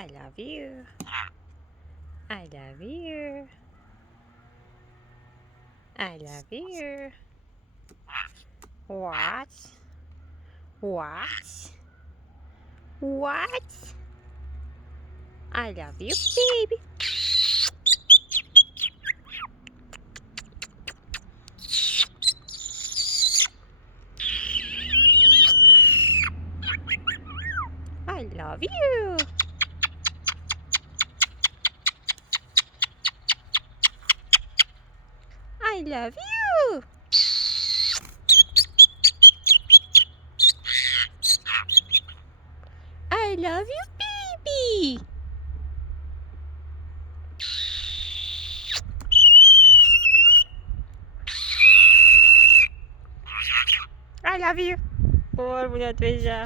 I love you. I love you. I love you. What? What? What? I love you, baby. I love you. I love you. I love you, baby. I love you. Por muñeca.